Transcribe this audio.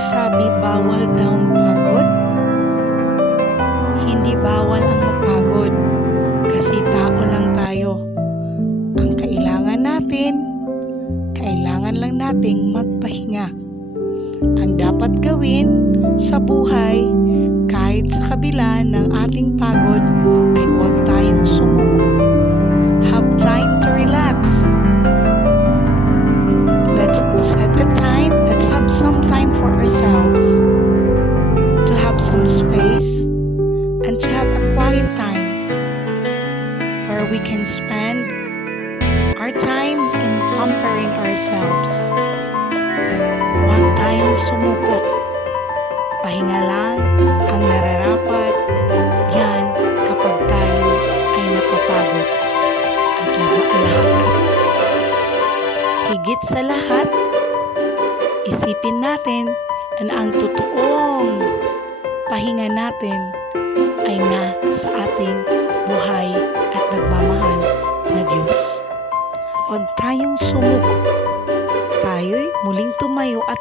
nagsasabi bawal daw mapagod? Hindi bawal ang mapagod kasi tao lang tayo. Ang kailangan lang nating magpahinga. Ang dapat gawin sa buhay, kahit sa kabila ng ating pagod, ay huwag tayong sumuko. Have time to relax. Let's set a time. Let's have some time for ourselves. To have some space and to have a quiet time where we can spend our time in pampering ourselves. Huwag tayong sumuko. Pahinga lang ang nararapat. Yan kapag tayo ay napapagod. At lahat. Higit sa lahat, isipin natin na ang totoong pahinga natin ay na sa ating buhay at nagmamahal na Diyos. Huwag tayong sumuko. Tayo'y muling tumayo at